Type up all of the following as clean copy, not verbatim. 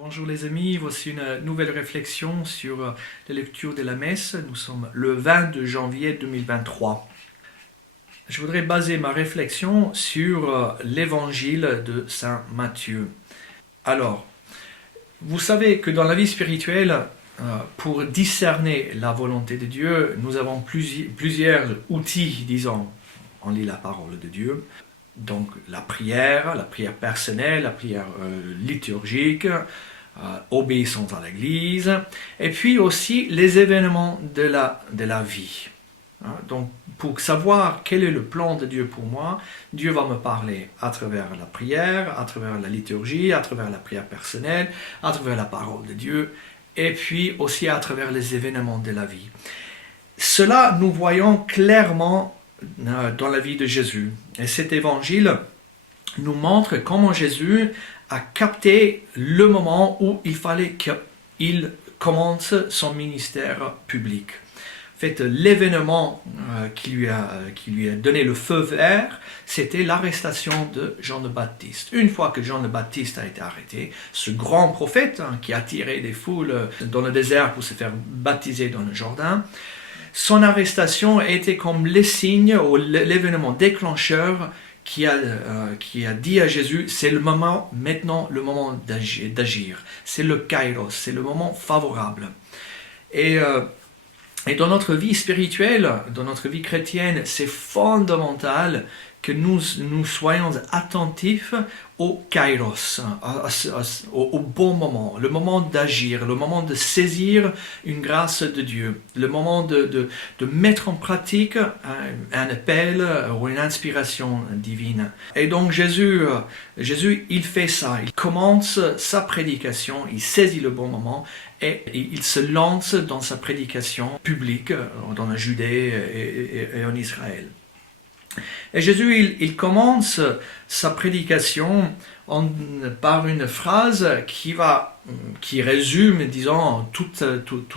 Bonjour les amis, voici une nouvelle réflexion sur la lecture de la messe. Nous sommes le 22 janvier 2023. Je voudrais baser ma réflexion sur l'évangile de Saint Matthieu. Alors, vous savez que dans la vie spirituelle, pour discerner la volonté de Dieu, nous avons plusieurs outils, disons. On lit la parole de Dieu. Donc la prière personnelle, la prière liturgique, obéissance à l'Église, et puis aussi les événements de la vie. Donc pour savoir quel est le plan de Dieu pour moi, Dieu va me parler à travers la prière, à travers la liturgie, à travers la prière personnelle, à travers la parole de Dieu, et puis aussi à travers les événements de la vie. Cela, nous voyons clairement dans la vie de Jésus. Et cet évangile nous montre comment Jésus a capté le moment où il fallait qu'il commence son ministère public. En fait, l'événement qui lui a donné le feu vert, c'était l'arrestation de Jean le Baptiste. Une fois que Jean le Baptiste a été arrêté, ce grand prophète qui a attiré des foules dans le désert pour se faire baptiser dans le Jourdain, son arrestation était comme le signe ou l'événement déclencheur qui a dit à Jésus, c'est le moment, maintenant le moment d'agir. C'est le kairos, c'est le moment favorable. Et dans notre vie spirituelle, dans notre vie chrétienne, c'est fondamental que nous soyons attentifs au kairos, au bon moment, le moment d'agir, le moment de saisir une grâce de Dieu, le moment de mettre en pratique un appel ou une inspiration divine. Et donc Jésus, il fait ça, il commence sa prédication, il saisit le bon moment et il se lance dans sa prédication publique dans la Judée et en Israël. Et Jésus, il commence sa prédication par une phrase qui résume, disons, tout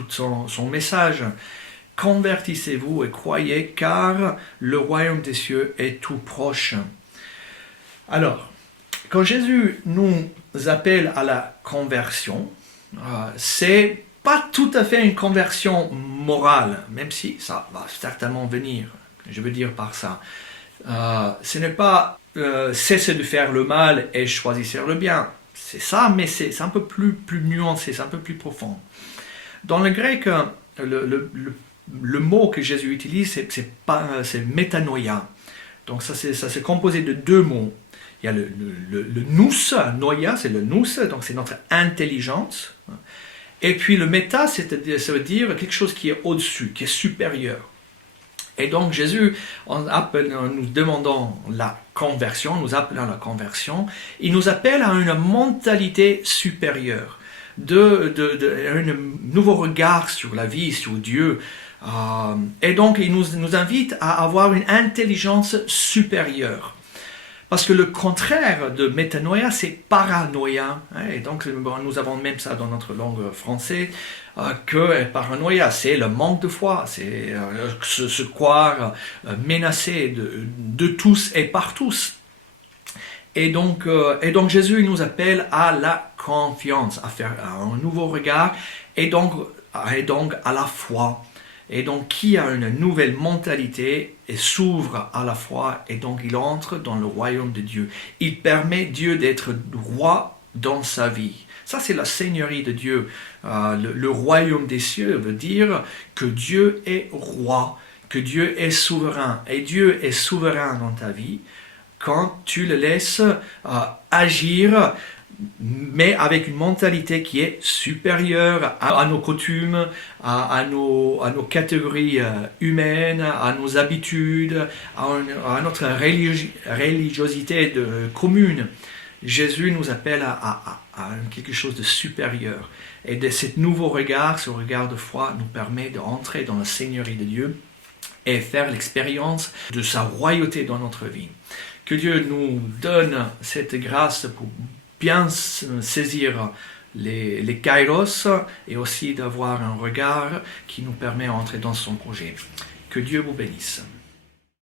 son message. « Convertissez-vous et croyez, car le royaume des cieux est tout proche. » Alors, quand Jésus nous appelle à la conversion, c'est pas tout à fait une conversion morale, même si ça va certainement venir. Je veux dire par ça, ce n'est pas cesser de faire le mal et choisir le bien. C'est ça, mais c'est un peu plus nuancé, c'est un peu plus profond. Dans le grec, le mot que Jésus utilise, c'est métanoïa. Donc ça c'est composé de deux mots. Il y a le nous, noia, c'est le nous, donc c'est notre intelligence. Et puis le méta, ça veut dire quelque chose qui est au-dessus, qui est supérieur. Et donc Jésus, en nous demandant la conversion, nous appelant la conversion, il nous appelle à une mentalité supérieure, un nouveau regard sur la vie, sur Dieu. Et donc il nous invite à avoir une intelligence supérieure. Parce que le contraire de métanoïa, c'est paranoïa. Et donc, nous avons même ça dans notre langue française, que paranoïa, c'est le manque de foi, c'est se croire menacé de tous et par tous. Et donc Jésus il nous appelle à la confiance, à faire un nouveau regard, et donc à la foi. Et donc, qui a une nouvelle mentalité et s'ouvre à la foi, et donc il entre dans le royaume de Dieu. Il permet Dieu d'être roi dans sa vie. Ça, c'est la seigneurie de Dieu. Le royaume des cieux veut dire que Dieu est roi, que Dieu est souverain. Et Dieu est souverain dans ta vie quand tu le laisses agir, mais avec une mentalité qui est supérieure à nos coutumes, à nos catégories humaines, à nos habitudes, à notre religiosité commune. Jésus nous appelle à quelque chose de supérieur. Et de ce nouveau regard, ce regard de foi, nous permet d'entrer dans la seigneurie de Dieu et faire l'expérience de sa royauté dans notre vie. Que Dieu nous donne cette grâce pour bien saisir les kairos et aussi d'avoir un regard qui nous permet d'entrer dans son projet. Que Dieu vous bénisse.